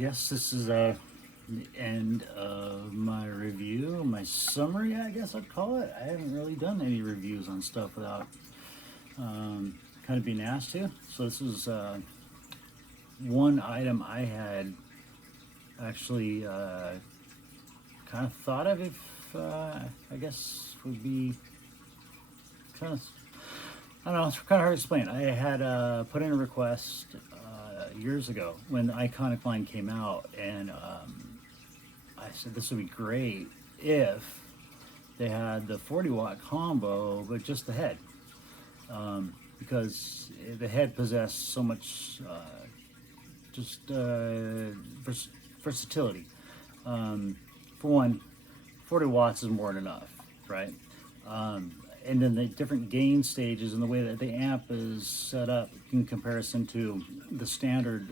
guess this is the end of my review, my summary, I guess I'd call it. I haven't really done any reviews on stuff without kind of being asked to. So this is one item I had actually kind of thought of if I guess would be kind of, I don't know, it's kind of hard to explain. I had put in a request years ago when the ICONIC line came out, and I said this would be great if they had the 40-watt combo, but just the head, because the head possessed so much versatility. For one, 40 watts is more than enough, right? And then the different gain stages and the way that the amp is set up in comparison to the standard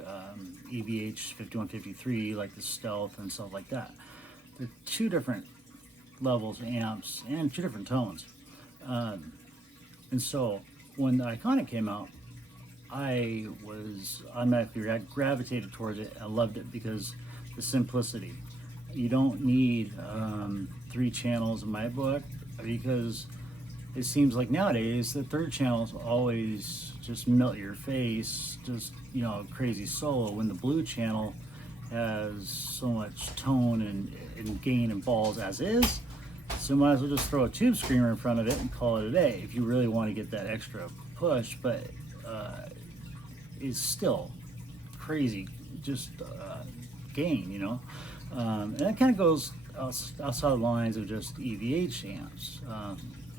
EVH 5153, like the Stealth and stuff like that. They're two different levels of amps and two different tones. And so when the ICONIC came out, I was automatically gravitated towards it. I loved it because the simplicity. You don't need 3 channels in my book, because it seems like nowadays the third channel is always just melt your face, just, you know, crazy solo, when the blue channel has so much tone and gain and balls as is. So might as well just throw a tube screamer in front of it and call it a day if you really want to get that extra push. But it's still crazy, just gain, you know. And that kind of goes outside the lines of just EVH amps.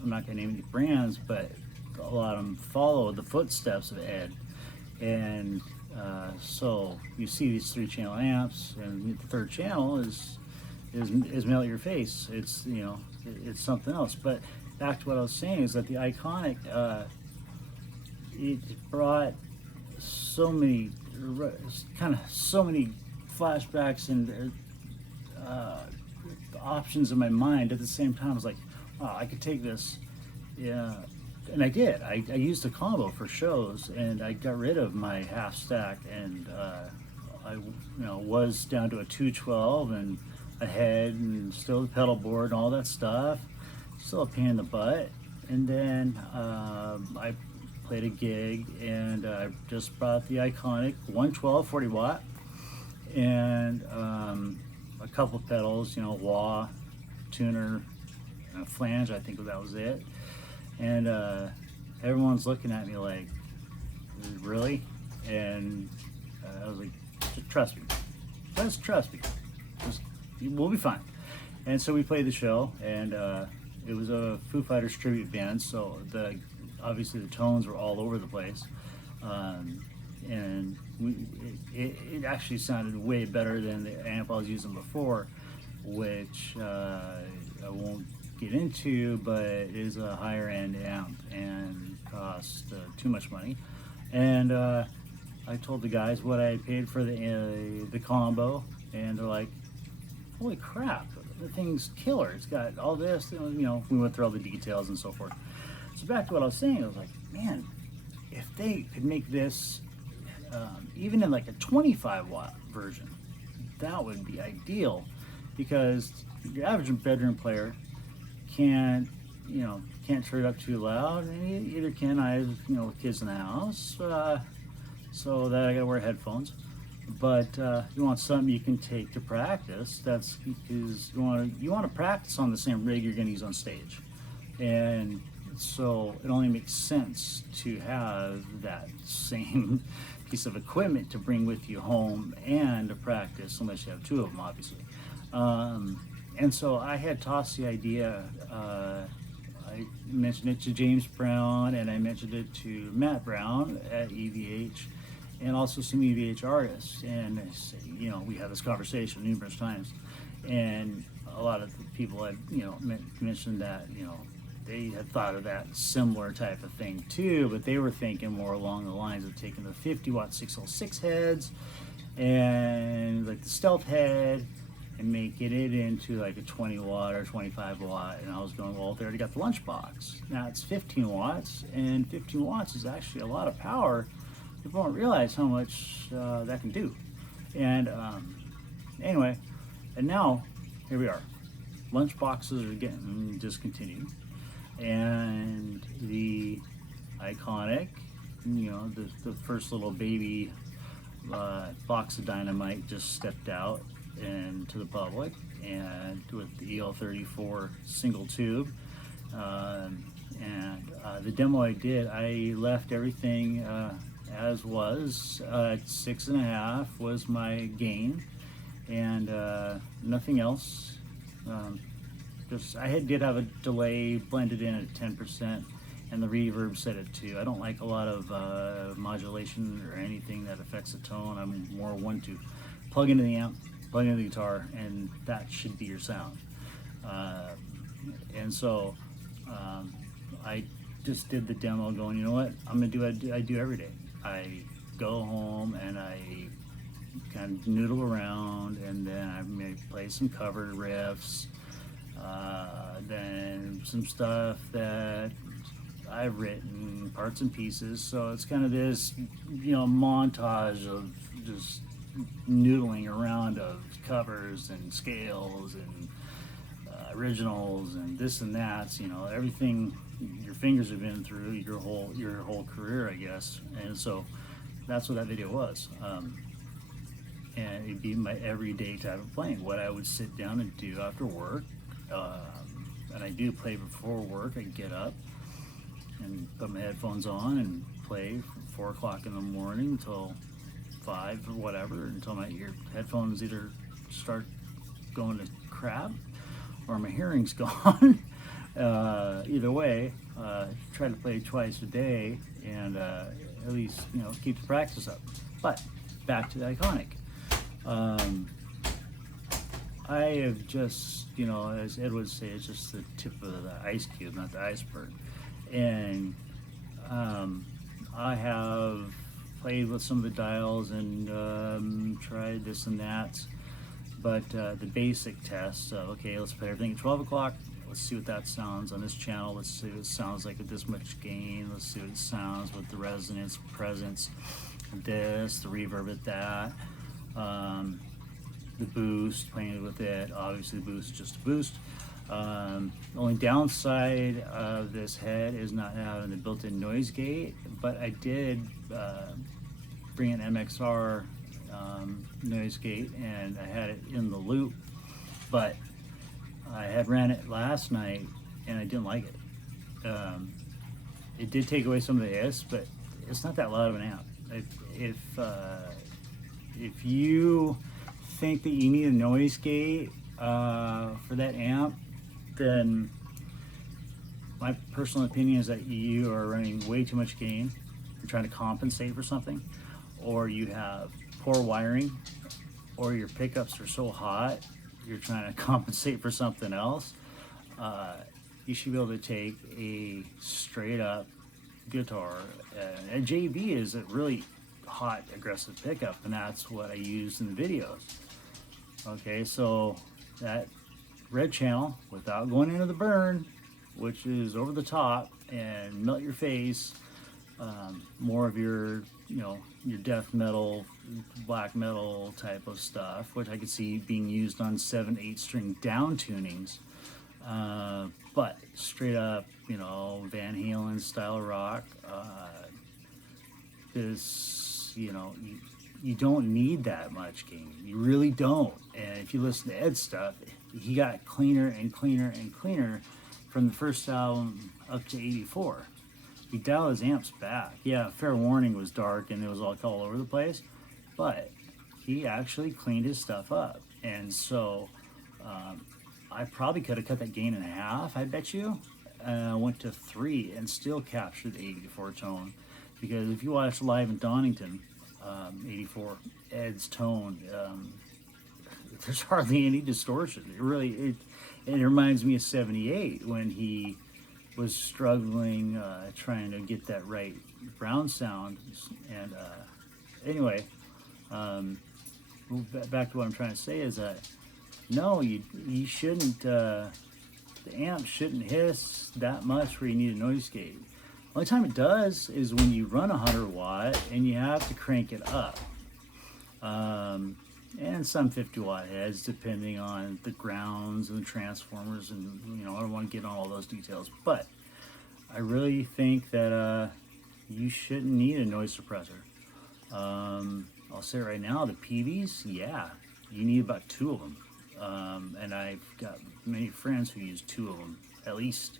I'm not going to name any brands, but a lot of them follow the footsteps of Ed. And so you see these 3-channel amps, and the third channel is melt your face. It's, you know, it's something else. But back to what I was saying is that the ICONIC, it brought so many flashbacks and options in my mind at the same time. I was like, wow, I could take this, yeah, and I did. I used the combo for shows, and I got rid of my half stack, and I was down to a 212 and a head, and still the pedal board and all that stuff. Still a pain in the butt. And then I played a gig, and I just brought the ICONIC 112 40 watt, and a couple pedals, you know, wah, tuner, and a flange. I think that was it. And everyone's looking at me like, really? And I was like, just trust me. Just trust me. We'll be fine. And so we played the show, and it was a Foo Fighters tribute band, so obviously the tones were all over the place. And it actually sounded way better than the amp I was using before, which I won't get into, but it is a higher end amp and cost too much money. And I told the guys what I paid for the combo, and they're like, holy crap, the thing's killer. It's got all this, you know, we went through all the details and so forth. So back to what I was saying, I was like, man, if they could make this even in like a 25-watt version, that would be ideal, because your average bedroom player can't turn it up too loud, and either can I, you know, with kids in the house, so that I gotta wear headphones. But you want something you can take to practice. That's because you want to practice on the same rig you're gonna use on stage, and so it only makes sense to have that same piece of equipment to bring with you home and to practice, unless you have 2 of them, obviously. And so I had tossed the idea. I mentioned it to James Brown, and I mentioned it to Matt Brown at EVH, and also some EVH artists. And you know, we had this conversation numerous times, and a lot of the people had, you know, mentioned that, you know, they had thought of that similar type of thing too, but they were thinking more along the lines of taking the 50-watt 606 heads and like the Stealth head and making it into like a 20-watt or 25-watt. And I was going, well, they already got the lunchbox. Now it's 15 watts, and 15 watts is actually a lot of power. People don't realize how much that can do. And Anyway, and now here we are. Lunch boxes are getting discontinued, and the ICONIC, you know, the first little baby box of dynamite just stepped out into the public, and with the EL34 single tube. The demo I did, I left everything as was. 6.5 was my gain, and nothing else. Did have a delay blended in at 10%, and the reverb set at 2. I don't like a lot of modulation or anything that affects the tone. I'm more one to plug into the amp, plug into the guitar, and that should be your sound. And so I just did the demo going, you know what, I'm gonna do what I do every day. I go home and I kind of noodle around, and then I may play some cover riffs, then some stuff that I've written, parts and pieces. So it's kind of this, you know, montage of just noodling around of covers and scales and originals and this and that, you know, everything your fingers have been through your whole career, I guess. And so that's what that video was. And it'd be my everyday type of playing, what I would sit down and do after work. And I do play before work. I get up and put my headphones on and play from 4 o'clock in the morning until 5 or whatever, until my headphones either start going to crap or my hearing's gone. Either way, try to play twice a day, and at least, you know, keep the practice up. But back to the ICONIC. I have just, you know, as Ed would say, it's just the tip of the ice cube, not the iceberg. And I have played with some of the dials and tried this and that, but the basic test, okay, let's play everything at 12 o'clock. Let's see what that sounds on this channel. Let's see what it sounds like with this much gain. Let's see what it sounds with the resonance, presence, this, the reverb at that. The boost, playing with it. Obviously the boost is just a boost. The only downside of this head is not having the built-in noise gate, but I did bring an MXR noise gate, and I had it in the loop, but I had ran it last night and I didn't like it. It did take away some of the hiss, but it's not that loud of an amp. If you think that you need a noise gate for that amp, then my personal opinion is that you are running way too much gain. You're trying to compensate for something, or you have poor wiring, or your pickups are so hot you're trying to compensate for something else. You should be able to take a straight up guitar, and JB is a really hot aggressive pickup, and that's what I used in the videos. Okay, so that red channel, without going into the burn, which is over the top and melt your face, more of your, you know, your death metal, black metal type of stuff, which I could see being used on 7/8 string down tunings. But straight up, you know, Van Halen style rock, is, you know, you don't need that much gain. You really don't. And if you listen to Ed's stuff, he got cleaner and cleaner and cleaner from the first album up to 84. He dialed his amps back. Yeah, Fair Warning was dark and it was all over the place, but he actually cleaned his stuff up. And so I probably could have cut that gain in half, I bet you. Went to 3 and still captured the 84 tone. Because if you watch live in Donington, 84, Ed's tone, there's hardly any distortion. It reminds me of 78 when he was struggling trying to get that right Brown sound. And anyway, back to what I'm trying to say is that no, you shouldn't, the amp shouldn't hiss that much where you need a noise gate. Only time it does is when you run 100 watt and you have to crank it up. and some 50 watt heads depending on the grounds and the transformers, and I don't want to get on all those details, but I really think that you shouldn't need a noise suppressor. I'll say right now, the PVs, yeah, you need about 2 of them. And I've got many friends who use 2 of them, at least.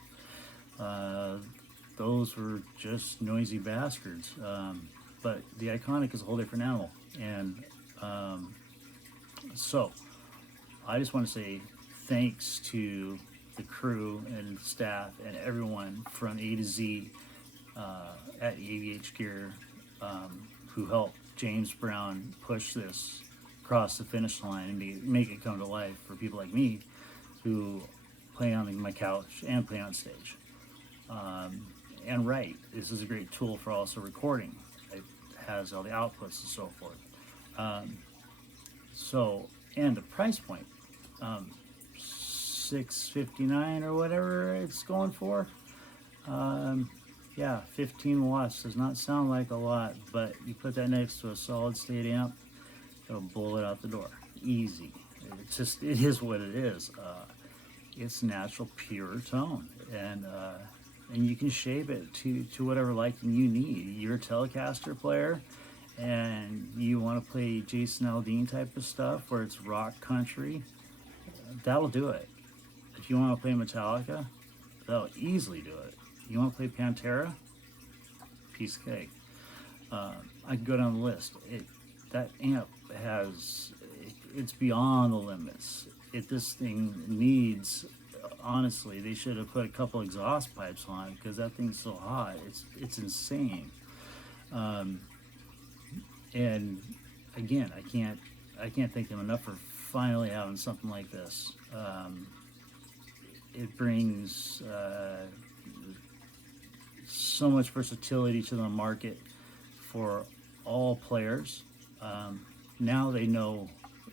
Those were just noisy bastards. But the Iconic is a whole different animal. And so, I just want to say thanks to the crew and staff and everyone from A to Z at EVH Gear who helped James Brown push this across the finish line and make it come to life for people like me who play on my couch and play on stage. And right, this is a great tool for also recording. It has all the outputs and so forth. And the price point, $659 or whatever it's going for. Yeah, 15 watts does not sound like a lot, but you put that next to a solid state amp, it'll blow it out the door. Easy. It is what it is. It's natural, pure tone, and you can shape it to whatever liking you need. You're a Telecaster player, and you want to play Jason Aldean type of stuff, where it's rock country. That'll do it. If you want to play Metallica, that'll easily do it. You want to play Pantera? Piece of cake. I could go down the list. That amp it's beyond the limits. This thing needs, honestly, they should have put a couple exhaust pipes on it, because that thing's so hot. It's insane. And again, I can't thank them enough for finally having something like this. It brings so much versatility to the market for all players. Now they know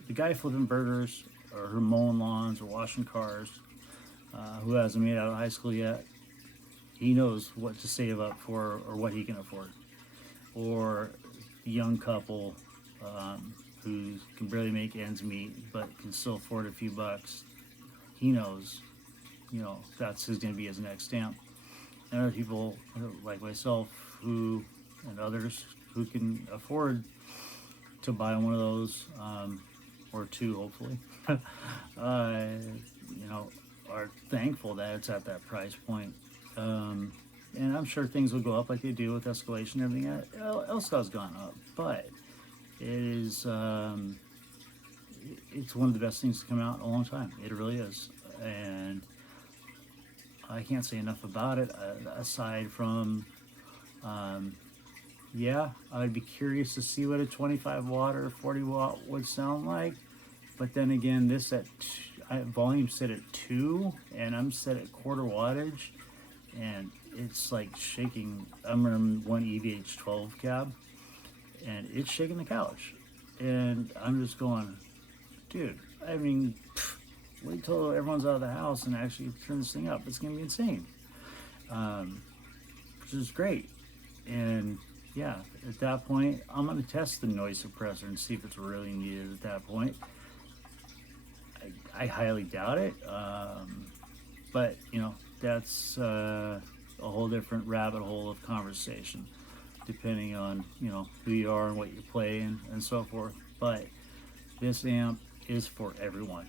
the guy flipping burgers or who mowing lawns or washing cars, who hasn't made it out of high school yet. He knows what to save up for or what he can afford. Or the young couple who can barely make ends meet but can still afford a few bucks. He knows, that's going to be his next amp. And other people like myself and others who can afford to buy one of those, or 2 hopefully, are thankful that it's at that price point. And I'm sure things will go up like they do with escalation and everything else has gone up, but it is it's one of the best things to come out in a long time. It really is. And I can't say enough about it, aside from, I'd be curious to see what a 25 watt or 40 watt would sound like. But then again, this volume set at 2, and I'm set at quarter wattage, and it's like shaking. I'm running one EVH 12 cab, and it's shaking the couch. And I'm just going, dude, wait till everyone's out of the house and actually turn this thing up. It's going to be insane. Which is great. And yeah, at that point, I'm going to test the noise suppressor and see if it's really needed at that point. I highly doubt it. But, that's a whole different rabbit hole of conversation, depending on, who you are and what you play and so forth. But this amp is for everyone.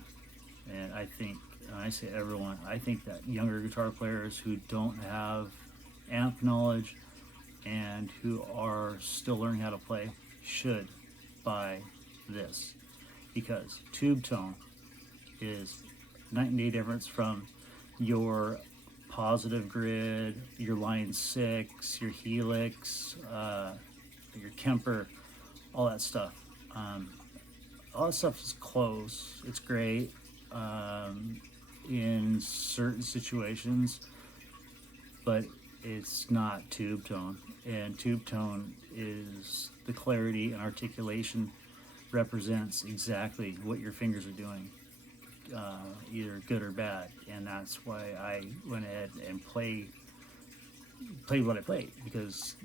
And I think, and I say everyone, I think that younger guitar players who don't have amp knowledge and who are still learning how to play should buy this, because tube tone is night and day difference from your positive grid, your line 6, your helix, your Kemper, all that stuff. All that stuff is close. It's great in certain situations, but it's not tube tone. And tube tone is the clarity and articulation represents exactly what your fingers are doing, either good or bad. And that's why I went ahead and played what I played, because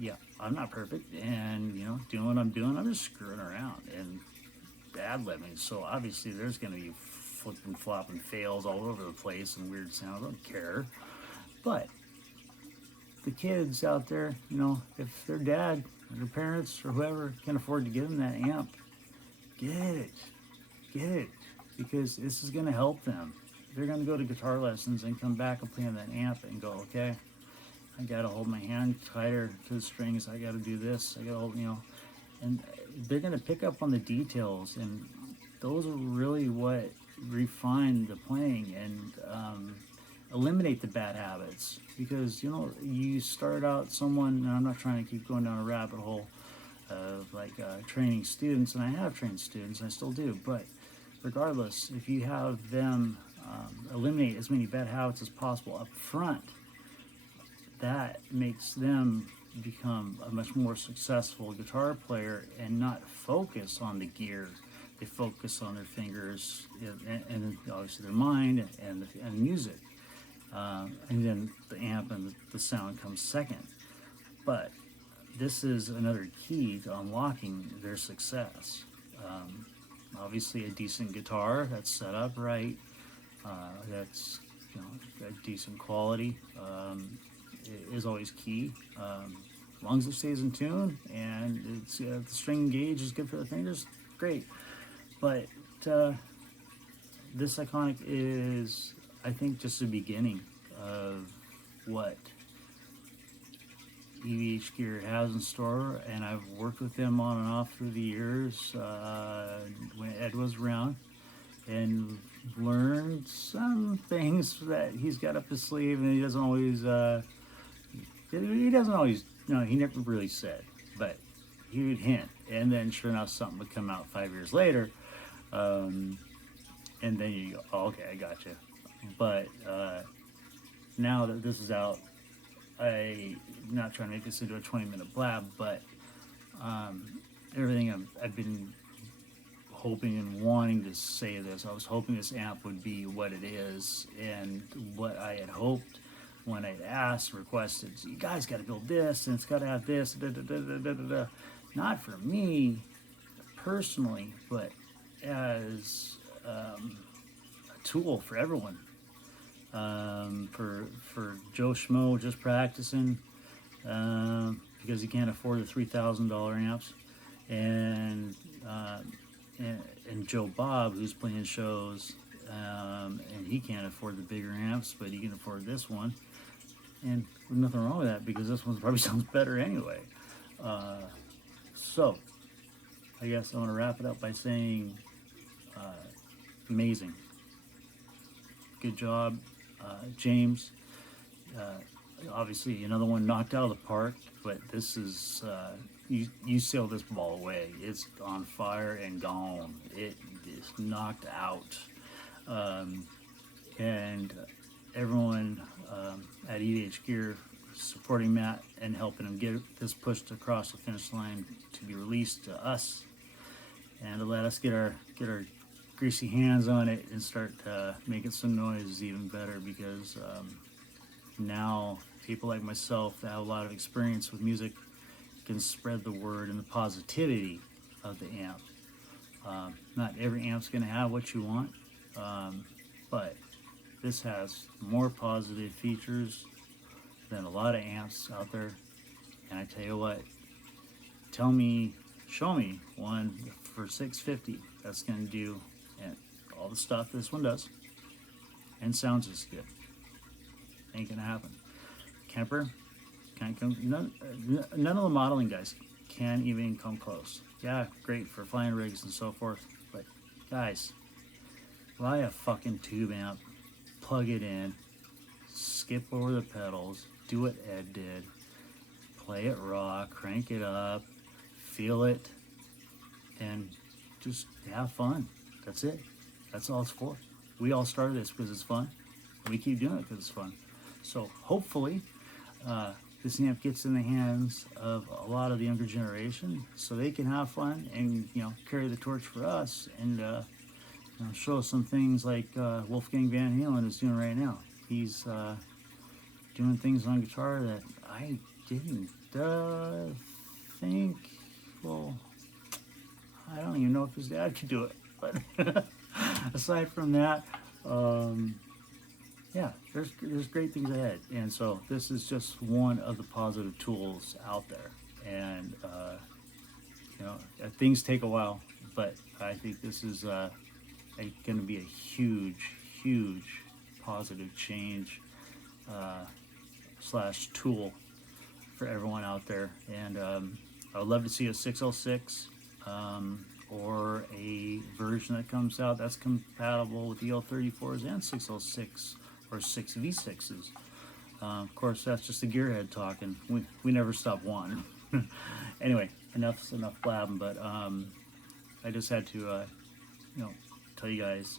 I'm not perfect, and doing what I'm doing, I'm just screwing around, and ad-libbing, so obviously there's going to be flipping, flopping fails all over the place and weird sounds. I don't care. But the kids out there, you know, if their dad or their parents or whoever can afford to give them that amp, get it, because this is going to help them. They're going to go to guitar lessons and come back and play on that amp and go, okay, I got to hold my hand tighter to the strings. I got to do this. I got to hold, you know, and they're going to pick up on the details, and those are really what refine the playing and eliminate the bad habits. Because, you know, you start out someone, and I'm not trying to keep going down a rabbit hole of like training students, and I have trained students, I still do, but regardless, if you have them eliminate as many bad habits as possible up front, that makes them become a much more successful guitar player and not focus on the gear. They focus on their fingers and obviously their mind and music. And then the amp and the sound comes second. But this is another key to unlocking their success. Obviously a decent guitar that's set up right, that's, you know, got decent quality, is always key. As long as it stays in tune and it's the string gauge is good for the fingers, great. But this Iconic is, I think, just the beginning of what EVH Gear has in store, and I've worked with them on and off through the years when Ed was around, and learned some things that he's got up his sleeve, and he doesn't always, no, he never really said, but he would hint, and then sure enough something would come out 5 years later, and then you go, oh, okay, I got you. But now that this is out, I'm not trying to make this into a 20-minute blab, but everything I've been hoping and wanting to say this. I was hoping this amp would be what it is, and what I had hoped when I'd asked, requested, you guys got to build this, and it's got to have this, da, da, da, da, da, da, da. Not for me personally, but as a tool for everyone. For Joe Schmo just practicing because he can't afford the $3,000 amps, and Joe Bob, who's playing shows, and he can't afford the bigger amps, but he can afford this one, and there's nothing wrong with that because this one probably sounds better anyway. So I guess I want to wrap it up by saying amazing, good job, James. Obviously another one knocked out of the park, but this is you sail this ball away. It's on fire and gone. It is knocked out, and everyone at EVH Gear supporting Matt and helping him get this pushed across the finish line to be released to us, and to let us get our greasy hands on it and start making some noise is even better, because now people like myself that have a lot of experience with music can spread the word and the positivity of the amp. Not every amp's going to have what you want, but this has more positive features than a lot of amps out there. And I tell you what, show me one for $650 that's going to do all the stuff this one does and sounds as good. Ain't gonna happen. Kemper can't come. None of the modeling guys can even come close. Yeah, great for flying rigs and so forth, but guys, buy a fucking tube amp, plug it in, skip over the pedals, do what Ed did, play it raw, crank it up, feel it, and just have fun. That's it. That's all it's for. We all started this because it's fun. We keep doing it because it's fun. So hopefully this amp gets in the hands of a lot of the younger generation, so they can have fun and, you know, carry the torch for us, and you know, show us some things like Wolfgang Van Halen is doing right now. He's doing things on guitar that I didn't think. Well, I don't even know if his dad could do it. But aside from that, yeah, there's great things ahead. And so this is just one of the positive tools out there. And you know, things take a while, but I think this is going to be a huge positive change slash tool for everyone out there. And I would love to see a 606 or a version that comes out that's compatible with EL34s and 606 or 6V6s. Of course, that's just the gearhead talking. We never stop wanting. Anyway, enough blabbing. But I just had to, you know, tell you guys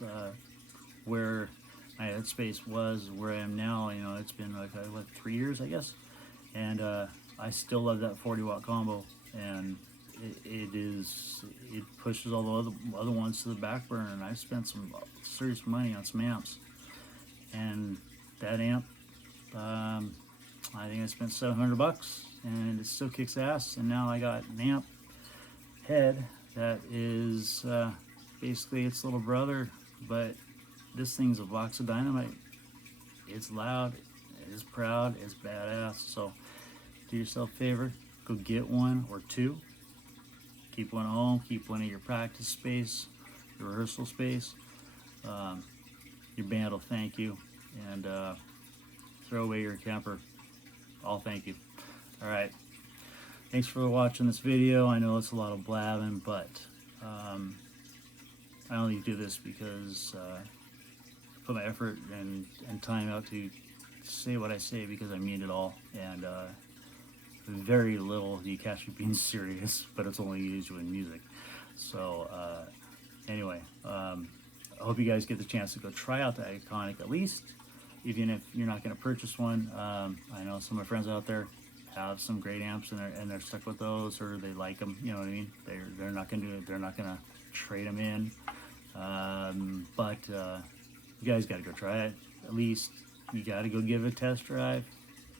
where my headspace was, where I am now. You know, it's been like what, 3 years, I guess, and I still love that 40-watt combo, and it pushes all the other ones to the back burner. And I spent some serious money on some amps, and that amp, I think I spent $700, and it still kicks ass. And now I got an amp head that is basically its little brother, but this thing's a box of dynamite. It's loud, it's proud, it's badass. So do yourself a favor, go get one or two. Keep one at home, keep one in your practice space, your rehearsal space. Your band will thank you, and throw away your Kemper. I'll thank you. All right. Thanks for watching this video. I know it's a lot of blabbing, but I only do this because I put my effort and time out to say what I say, because I mean it all. And very little do you catch me being serious, but it's only usually in music. So anyway, I hope you guys get the chance to go try out the Iconic at least, even if you're not going to purchase one. I know some of my friends out there have some great amps, and they're stuck with those, or they like them. You know what I mean? They're not going to do it. They're not going to trade them in. But you guys got to go try it. At least you got to go give it a test drive,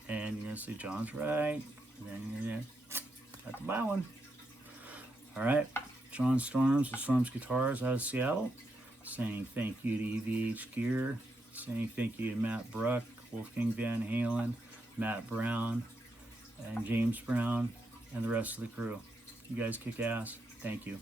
and you're gonna say John's right. And then you're gonna have to buy one. All right, John Storms with Storms Guitars out of Seattle, saying thank you to EVH Gear, saying thank you to Matt Bruck, Wolfgang Van Halen, Matt Brown, and James Brown, and the rest of the crew. You guys kick ass. Thank you.